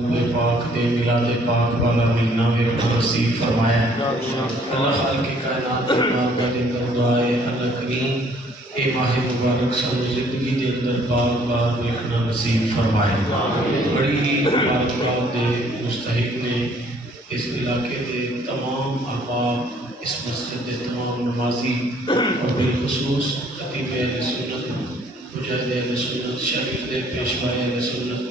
पाक दे मिलाद पाक वाला महीना वेखो नसीब फरमाया। अल्लाह खाल के कायनात का दिन दुआए अल्लाह करीम ए माह मुबारक सानू जिंदगी के अंदर बार बार वेखना नसीब फरमाए। बड़ी ही मुबारकबाद दे मुस्तहिक ने इस इलाके के तमाम अहबाब, इस मस्जिद के तमाम नमाजी और बिलखसूस खतीब अहले सुन्नत, मुजाहिद अहले सुन्नत, शरीफ दे पेशवा अहले सुन्नत,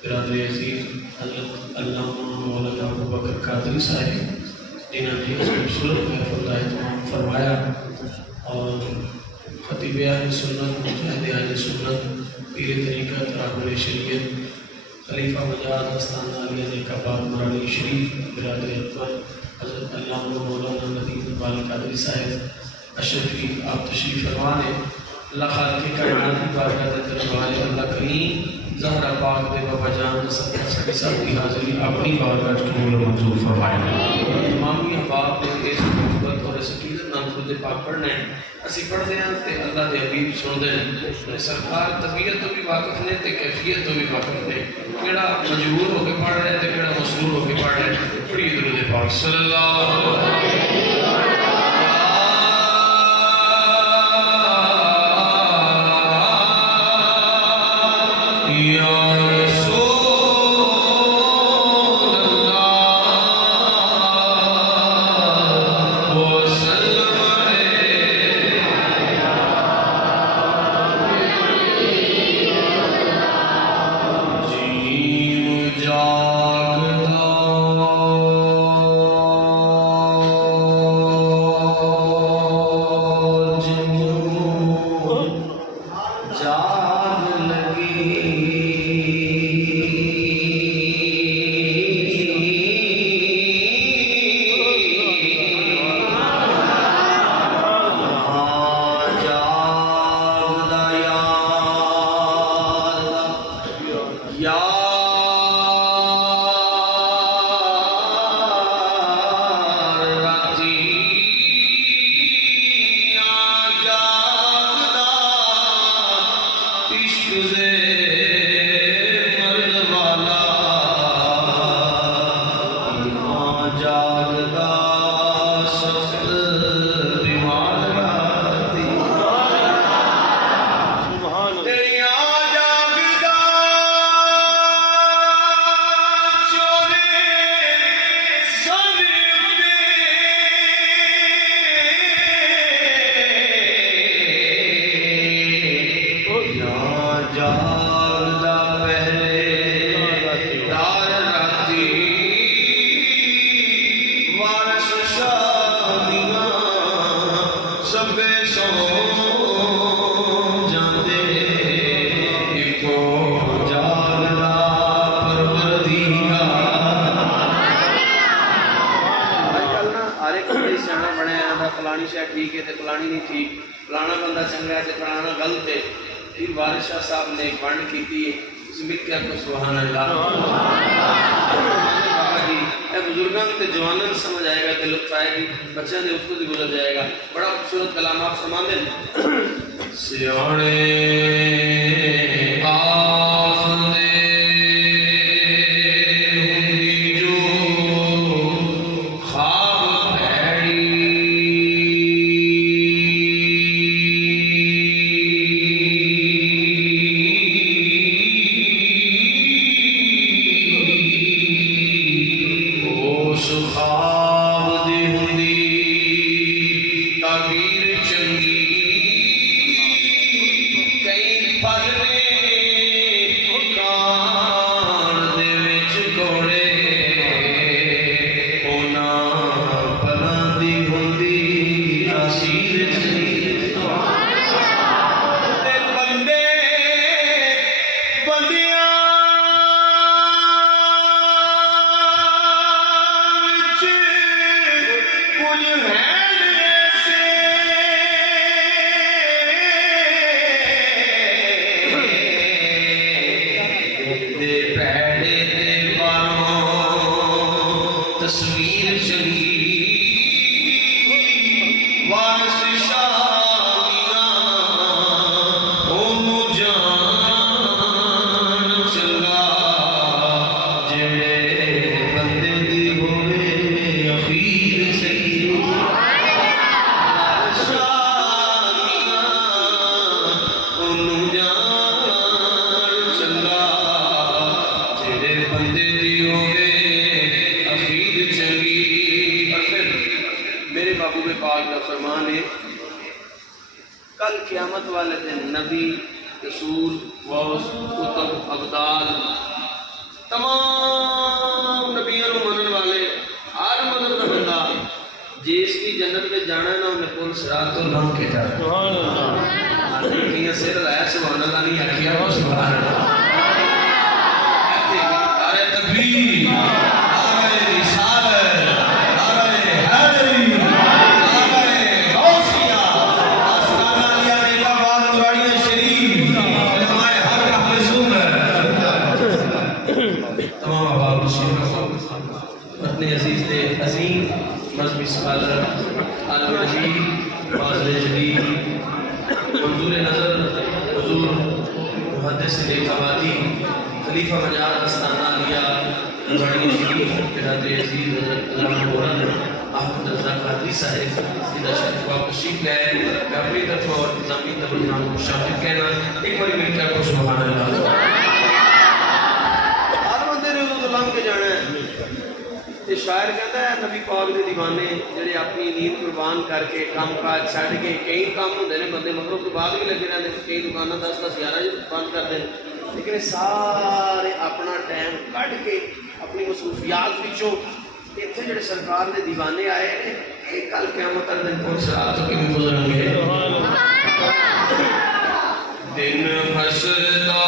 बिरादरी अजीज हज़रत अल्लामा मौलाना अबू बकर कादरी साहिब जिन्होंने इस खूबसूरत महफिल का एहतमाम फरमाया और खतीब अहले सुन्नत, मुजाहिद अहले सुन्नत, पीर तरीक़त, राहबर शरीयत, खलीफा मजाज आस्ताना अली नेकाबाद मरानी शरीफ, बिरादरी अकबर हज़रत अल्लामा मौलाना नदीम इकबाल कादरी साहिब अशरफी आप तशरीफ़ फरमा ने। अल्लाह खाल के कायनात की बारगाह के दरबार अल्लाह करीम ज़हरा पाक दे बाबा जान सभी सबकी हाज़िरी अपनी बारगाह कबूल मंजूर फरमाए। तमामी अहबाब ने इस मुहब्बत और इस अकीदत नाल खुद पाक पढ़ना है। असी पढ़ते हैं तो अल्लाह के हबीब सुनते हैं। सरकार तबीयत तो भी वाकफ ने तो कैफियत तो भी वाकफ ने, केड़ा मजबूर होकर पढ़ रहा है तो केड़ा मसरूर होकर पढ़ रहा है। बड़ी दुरूद पाक सल्लल्लाहु अलैहि फलानी शायद ठीक है तो फलानी नहीं ठीक, फलाना बंदा चंगा है तो फलाना गलत है। फिर वारिस शाह साहब ने एक वंड की थी उस मिक्या को सुभान अल्लाह बुजुर्गों के जवानों समझ आएगा तो लुत्फ आएगी, बच्चों के उत्तर गुजर जाएगा। बड़ा खूबसूरत कलाम आप फरमाते हैं सियाने क़यामत वाले दिन नबी, रसूल, गौस, कुतुब, अब्दाल, तमाम नबियों को मनने वाले हर मजहब का बंदा जिसकी जन्नत में जाना है ना उन्हें पुल सिरात तो लंघ के जाना। सिर लाया सुभान अल्लाह नहीं आखिया वो सुभान अल्लाह। नारे तकबीर, नारे रिसालत, नारे हैदरी, नारे गौसिया, आस्ताना लिया ने बाबाद मुरादिया शरीफ, उलमाए हक अहले सुन्नत, तमाम अहबाब मुस्लिम अपने अजीज ने अजीम मजहबी स्कॉलर आलम-ए-दीन, फाज़िल-ए-जदीद, मंजूर नज़र हुजूर मुहद्दिस नेकाबादी खलीफा मजार आस्ताना लिया मुरादिया शरीफ बिरादरी अजीज हज़रत अल्लामा मौलाना अहमद रज़ा कादरी साहिब सीधा शरीफ को तशरीफ लाए। मैं अपनी तरफ और निज़ामी तवज्जो को शामिल कहना एक बार मिलकर को सुभान अल्लाह। हर बंदे ने उस लंघ के जाना है। तो शायर कहता है नबी पाक के दीवाने ਜਿਹੜੇ अपनी नींद कुर्बान करके काम काज छड़ के कई काम होंगे ने बंदे मगर उसके बाद भी लगे रहते कई दुकाना 10-10 11 बंद कर दें लेकिन सारे अपना टाइम कढ़ के अपनी मसरूफियात पिछों इतने जो सरकार के दीवाने आए हैं ये कल क़यामत तक दिन पुल सिरात तो किमें गुजरेंगे। दिन हसदा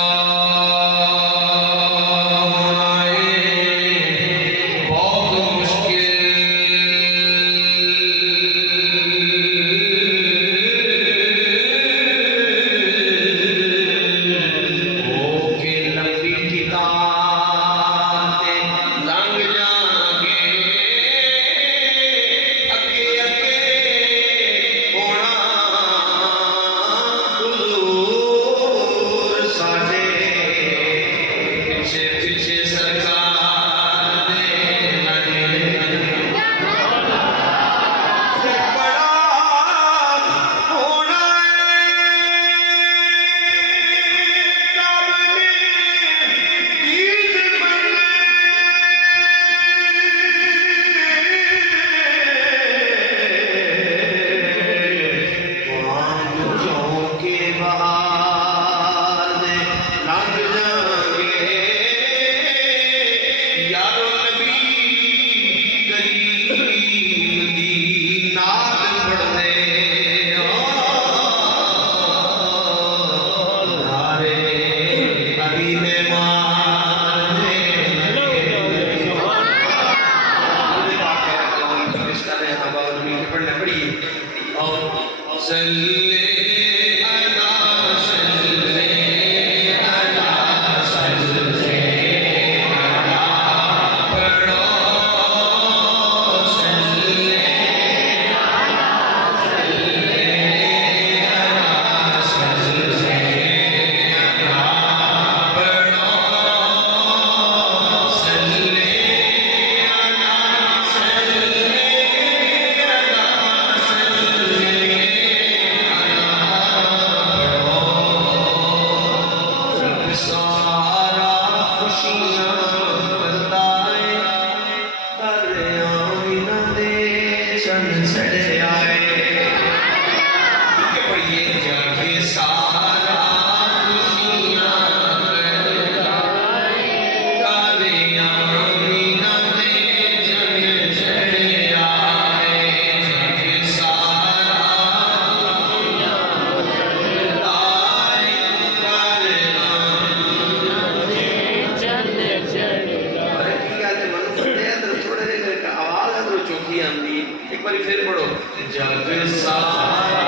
एक बार फिर पढ़ो जग सारा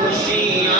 खुशियां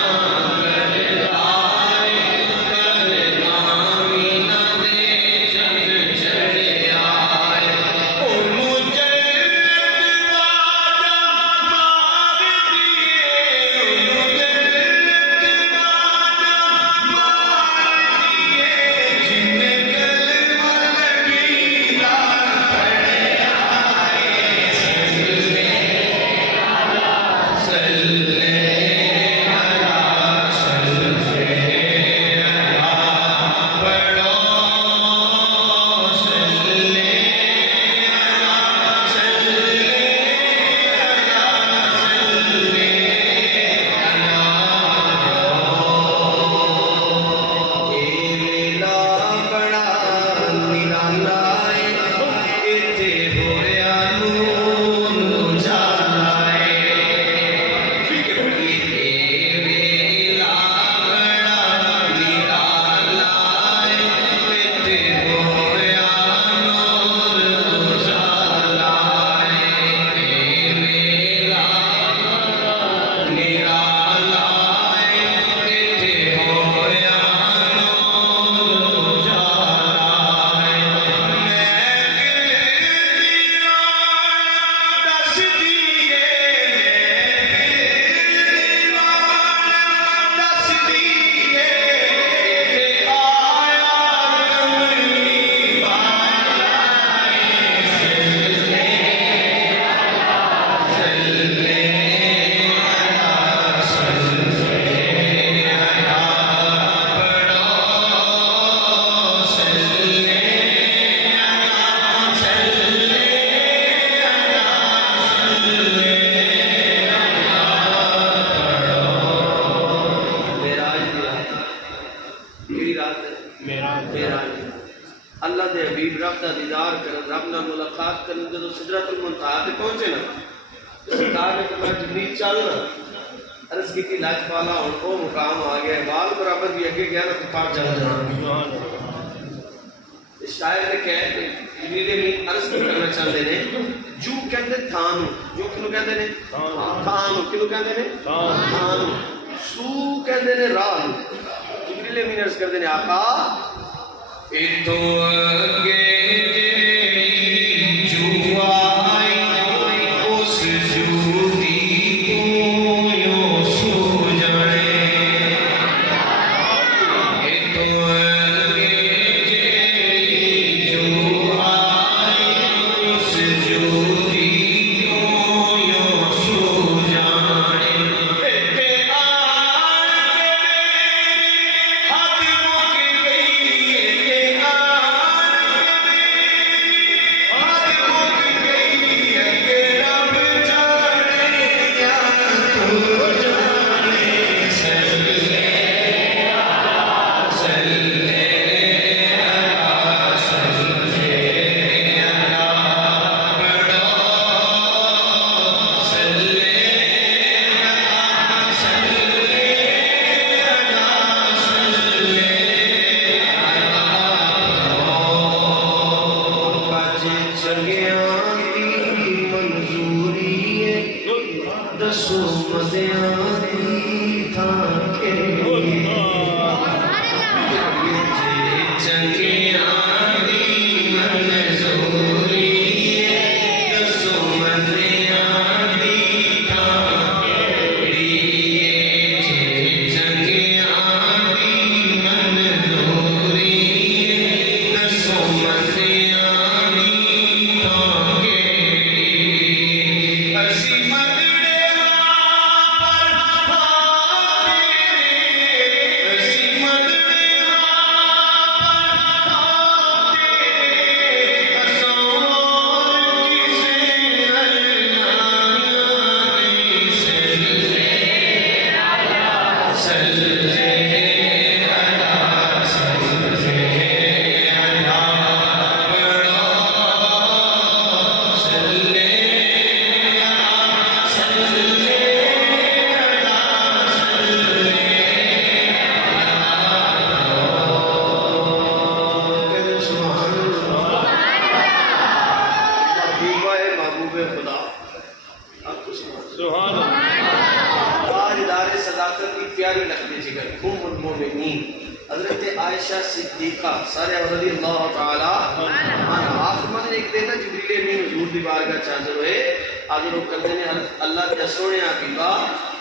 का दीदार कर रब ना मुलाकात कर जो सिदरतुल मुंतहा ते पहुंचे ना सरकार ने कहा जिब्रील चल ना अर्ज की लाज वाला उनको मुकाम आ गया बाल बराबर भी आगे गया ना तो पार चल जाना शायर ने कहा कि जिब्रील ने अर्ज करना चाहते ने जू कहते थानू जो किनु कहते ने थानू किनु कहते ने थानू सू कहते ने राह जिब्रील ने अर्ज करते ने आका ए तो अगे हज़रत आयशा सिद्दीक़ा सारे रज़ियल्लाहु तआला अन्हा फरमाते एक दिन ना जिब्रील अमीन हुजूर दी बारगाह च हाज़िर होए हाज़िर होकर ने अल्लाह दे सोहणिया कीता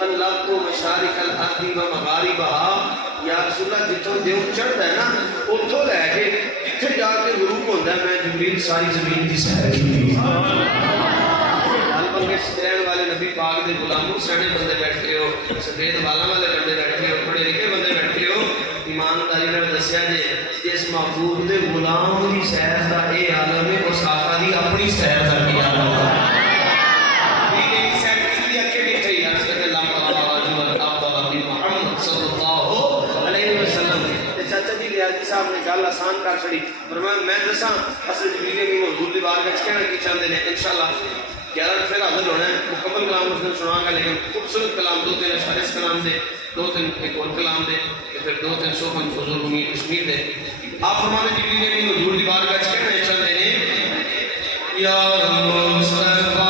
अल्लाह को मशारिकल अर्दी व मगारिबहा या रसूलल्लाह जिथों देव चढ़दा है ना उथों लैके जिथे जाके गुरूप होंदा मैं जिब्रील सारी ज़मीन दी सैर कीती रहने वाले नबी पाक दे गुलामों सड़े बंदे बैठे हो सफेद बालों वाले बंदे बैठे हो पढ़े लिखे बंदे बैठे हो ईमानदारी नाल दस्या जे जिस महबूब दे गुलाम दी सैर दा ए आलम है उस आका दी अपनी सैर दा की आलम है ये सैर की अकेली थी अर्ज करके मुहम्मद सल्लल्लाहु अलैहि वसल्लम चाचा जी लियाजी साहब ने गल आसान कर छड़ी फरमाया मैं दसा असल जिब्रील अमीन हुजूर दी बारगाह च कहना की चाहते हैं इंशाअल्लाह 11 फिर हाजिर होना है मुकम्मल कलाम उसने सुनागा लेकिन खूबसूरत कलाम 2-3 अशारिस कलाम दे 2-3 एक और कलाम दे फिर 2-3 सोफन फजूल रूमी कश्मीर दे आप फरमाने जिब्रील अमीन हुजूर दी बारगाह च कहना चाहते हैं या मुस्तफा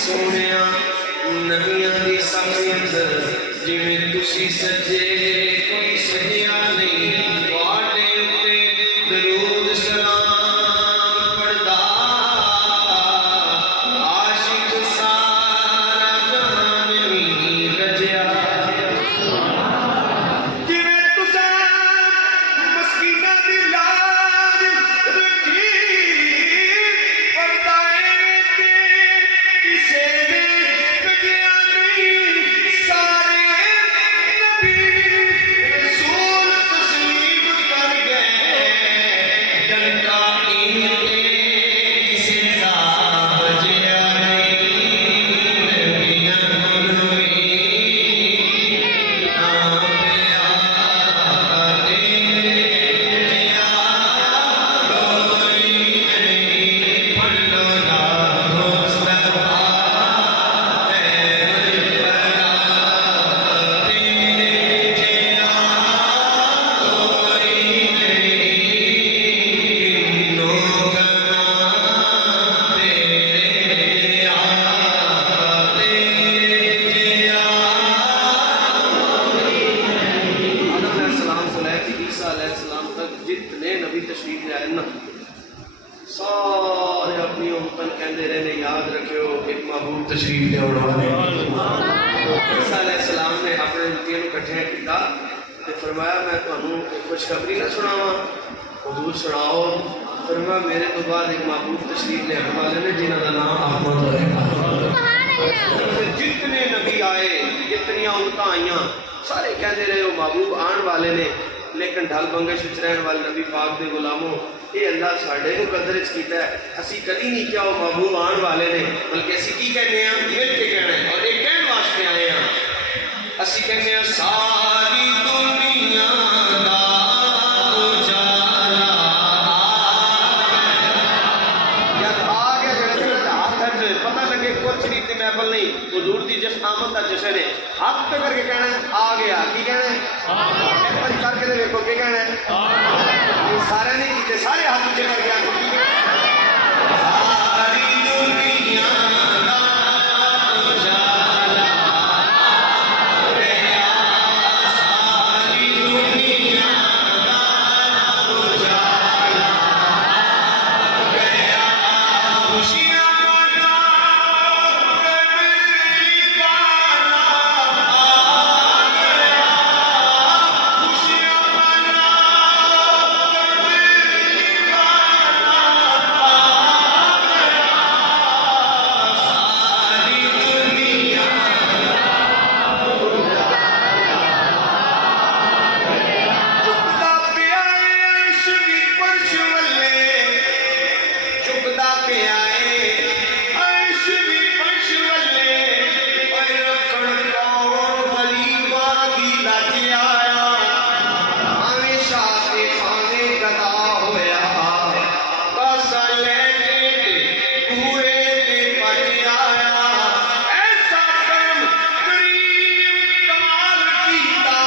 सोने नबियां दी सामने अंदर जिवें तुसी सजे कोई सजिया नहीं तुहाडे उत्ते दरूद सलाम पढ़दा आशिक सारा जहान नहीं रजया जिवें तुसां मस्कीनां दी लाज रखी पर्दा किसे ने कजिया नहीं सारे नबी रसूल तस्लीम कर गए डंका किसे सा बजया नहीं नबियां हुई नाम प्यारे जिया कोई नहीं पढ़ो ना मुस्तफा जितने नबी तशरीफ ले आए ना सारे अपनी उम्मतन कहते रहने याद रखियो एक महबूब तशरीफ ले आने ईसा अलैहिस्सलाम ने अपने उम्मतियों को इकट्ठे किया ते फरमाया मैं तुहानू खुशखबरी ना सुनावा हुजूर सुनाओ फरमाया मेरे तो बाद एक महबूब तशरीफ ले आने वाले ने जिन्हां दा नाम अहमद होएगा जितने नबी आए जितनी उम्मतां आईयां सारे कहते रहे वो महबूब आने वाले ने लेकिन ढल बंगश रहने वाले नबी पाक के गुलामों ये अल्लाह साढ़े को कदर किया है असी कभी नहीं क्या वो महबूब आने वाले ने बल्कि असी की कहने मिल के कहना है और एक कहने वास्ते आए हैं असी कहने सारी दुनिया दा उजाला यार आ गया जरा हाथ पता लगे कुछ रीत की महफल नहीं हुजूर दी जिस आमद का जश्न है हाथ पे करके कहना है आ गया की कहना है एक बार करके तो देखो क्या कहना है सारे नहीं कीते सारे हाथ ऊंचे करके आखो सारी दुनिया दा उजाला गया सारी दुनिया दा उजाला गया खुशियां मना के मेरी बाला खुशियां मना के मेरी बाला सारी दुनिया चुकदा पिया अर्श दी फर्श वल्ले चुकदा पिया अर्श दी फर्श वल्ले पर रखण कौन गरीबा दी लज आया भावे शाह ते भावे गदा होया कासा लैके पूरे ते भज आया ऐसा करम करीम कमाल कीता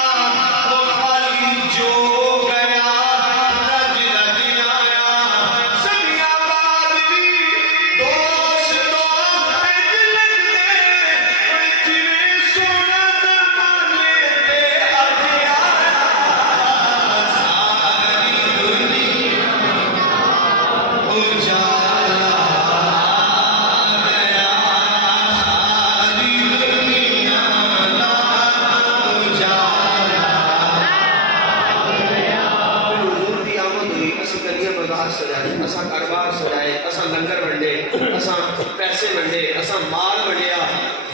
वो खाली जो गया रज रज आया सदिया बाद भी दोस्तों इंज लगदे जिवें सोना ज़माने ते अज आया सारी दुनिया उजाला गया सारी दुनिया दा उजाला हुजूर दी आमद हुई असी गलियां बाजार सजाए असा कारोबार सजाए असा लंगर वंडे असा पैसे वंडे असा माल वंडिया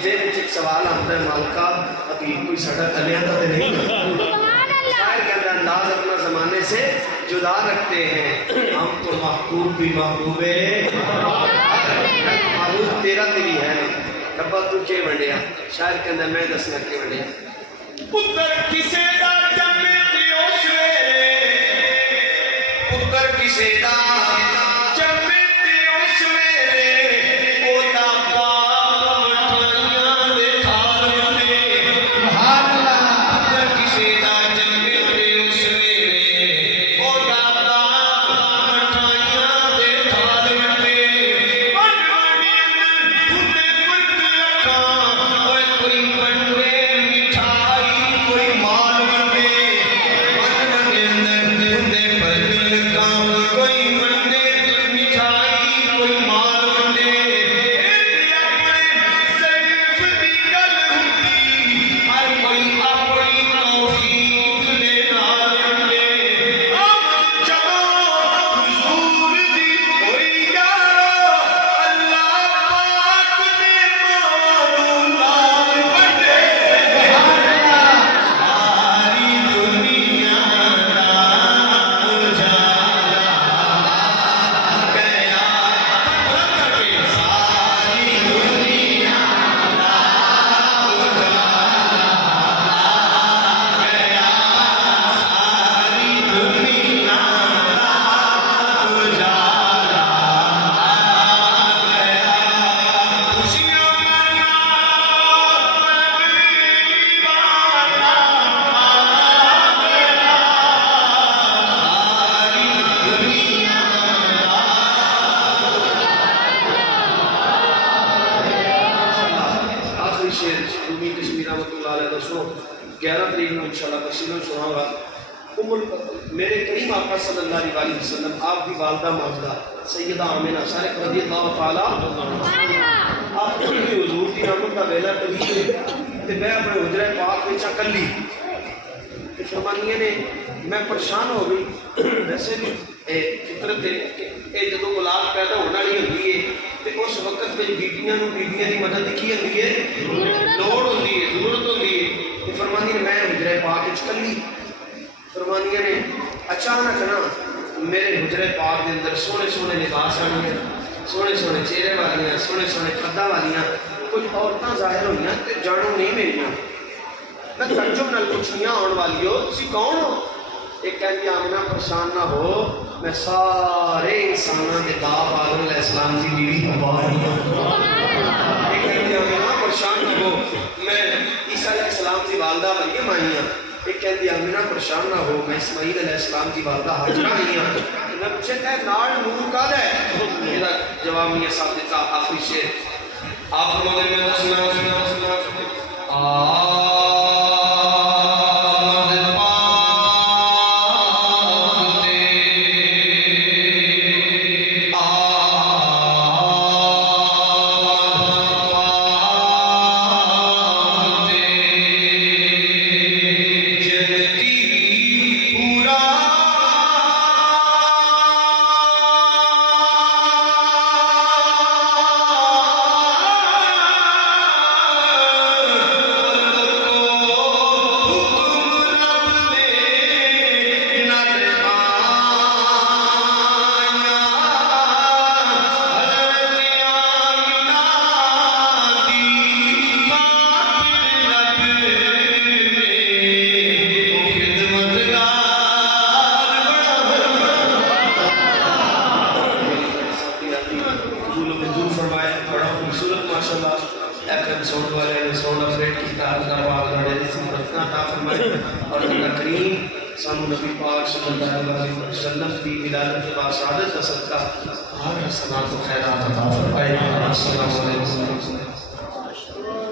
जेब च एक सवाल आता है मालका अभी कोई साडा कलियां दा ते नहीं शायर के अंदर अंदाज अपना जमाने से जुदा रखते हैं हम तो महबूब भी महबूबे महबूब तेरा तेरी है डब्बा तू के वंडिया शायर के अंदर मैं दसना के वंडिया पुत्र किसे दा जम्मे ते ओ सवेरे पुत्र किसे दा जम्मे ते ओ सवेरे ओदा बाप मठाइयां दे थाल वंडे सुभान अल्लाह पुत्र किसे दा जम्मे ते ओ सवेरे ओदा बाप मठाइयां दे थाल वंडे वंड वंडियन शेर रूमी कश्मीर रहमतुल्लाह अलैह सुनो 11 तरीक को इंशाल्लाह तफसीलों सुनाऊंगा। मेरे करीम आका सल्लल्लाहु अलैहि वसल्लम आपकी वालदा माजदा सैयदा आमिना सारे रज़ियल्लाहु ताला आप हुजूर की रहमत का वेला कभी ते मैं अपने हुजरे पाक विच कल्ली ते फरमानिया ने मैं परेशान हो गई। वैसे भी फितरत है जो औलाद पैदा होने वाली होती है तो उस वक्त में बीबियां की मदद की होती है लोड़ होती है जरूरत होती है। तो फरमानी ने मैं हुजरे पाक विच कल्ली फरमानिया ने अचानक ना मेरे हुजरे पाक के अंदर सोहने सोहने लिबास आनिया सोहने सोहने चेहरे वालियां सोहने सोहने कद्दा वालियां कुछ औरतां जाहिर हुई तो जानो नहीं मेरिया। मैं तर्जुम नाल पुछनिया आने वाली हो तुसी कौन हो? एक कहती आमिना परेशान ना हो मैं सारे इंसानों के बाप आदम अलैहिस्सलाम की बीवी हवा ही हूं। एक कहती आमिना परेशान ना हो मैं ईसा अलैहिस्सलाम की वालदा मरियम आई हूं। एक कहती आमिना परेशान ना हो मैं इस्माईल अलैहिस्सलाम की वालदा हाजरा आई हूं। मैं पूछे कह नाल नूर कादा है? मेरा जवाब मियां साहब देता आखिरी शेर आप फरमाते हैं मैं सुना सानू नबी पाक सल्लल्लाहु अलैहि वसल्लम की विलादत के बाद शहादत का सदका हर सलात व खैरात अता फरमाए। अस्सलामु अलैकुम।